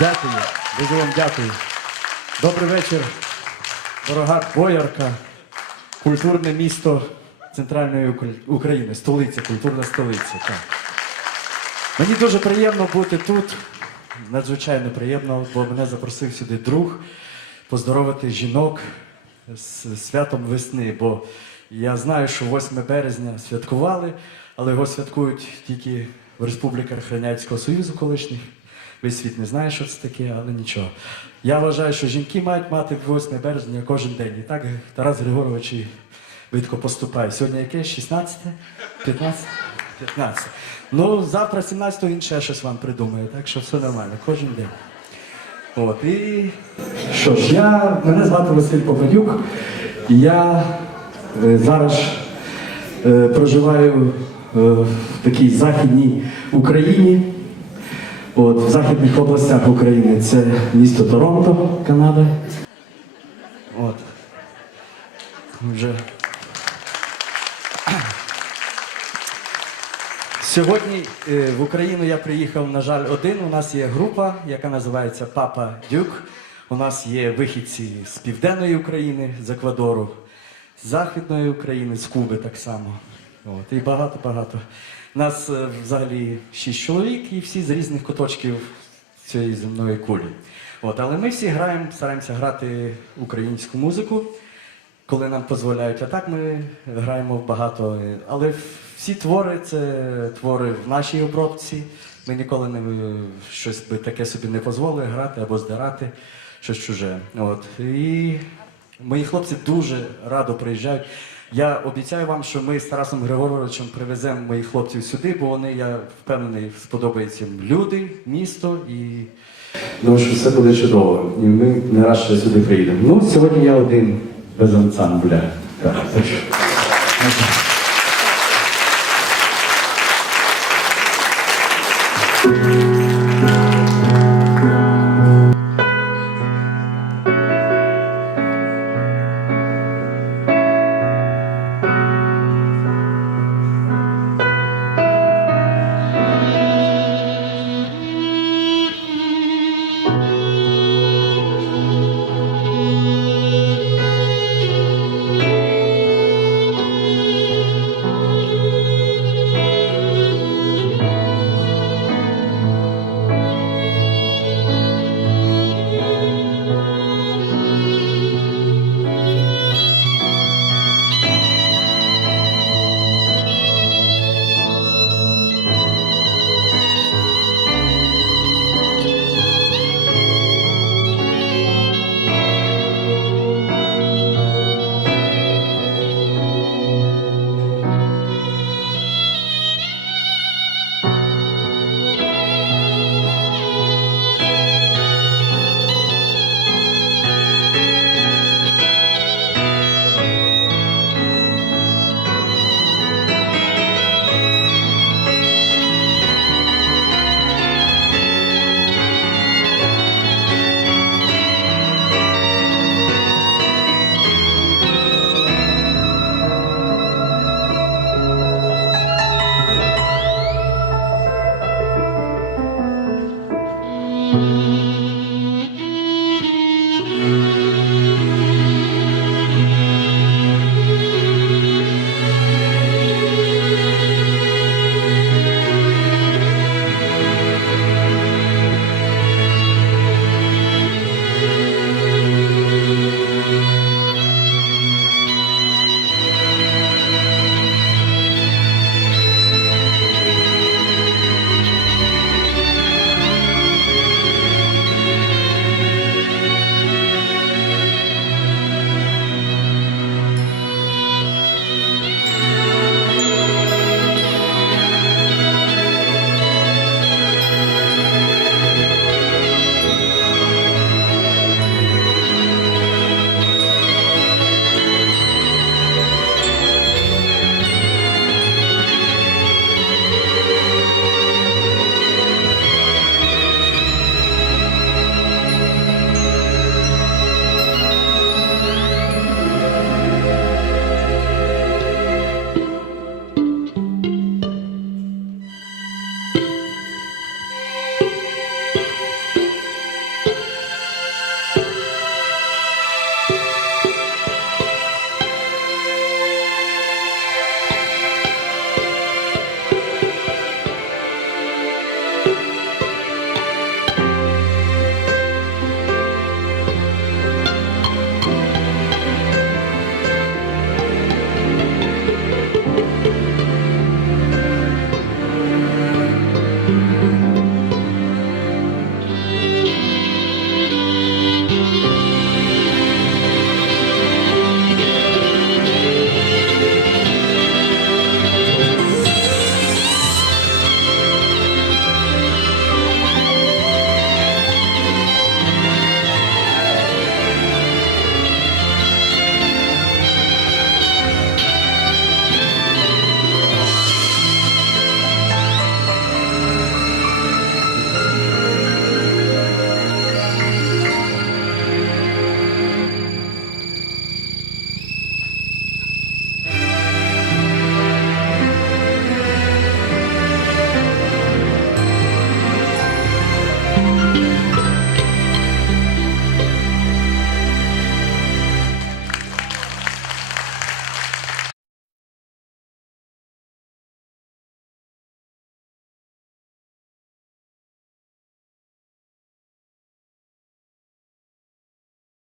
Дякую, дуже вам дякую. Добрий вечір, дорога Боярка, культурне місто Центральної України, столиця, культурна столиця. Так. Мені дуже приємно бути тут. Надзвичайно приємно, бо мене запросив сюди друг поздоровити жінок з святом весни. Бо я знаю, що 8 березня святкували, але його святкують тільки в Республіках Храняцького Союзу колишніх. Весь світ не знає, що це таке, але нічого. Я вважаю, що жінки мають мати 8 березня кожен день. І так Тарас Григорович і видко поступає. Сьогодні яке? 16? 15? 15. Ну, завтра 17 він ще щось вам придумає, так що все нормально, кожен день. От, і що ж, я, мене звати Василь Попадюк. Я е, зараз е, проживаю е, в такій західній Україні. От, в західних областях України це місто Торонто, Канада. От. Вже. Сьогодні е, в Україну я приїхав, на жаль, один. У нас є група, яка називається Папа Дюк. У нас є вихідці з Південної України, з Еквадору, з Західної України, з Куби так само. От, і багато-багато. Нас е, взагалі шість чоловік і всі з різних куточків цієї земної кулі. От, але ми всі граємо, стараємося грати українську музику коли нам дозволяють. А так ми граємо багато. Але всі твори це твори в нашій обробці. Ми ніколи не е, щось би таке собі не дозволили грати або здирати щось чуже. От. І мої хлопці дуже радо приїжджають. Я обіцяю вам, що ми з Тарасом Григоровичем привеземо моїх хлопців сюди, бо вони, я впевнений, сподобаються їм люди, місто і Думаю, що все буде чудово. І ми не раз ще сюди приїдемо. Ну, сьогодні я один без ансамбля. Так.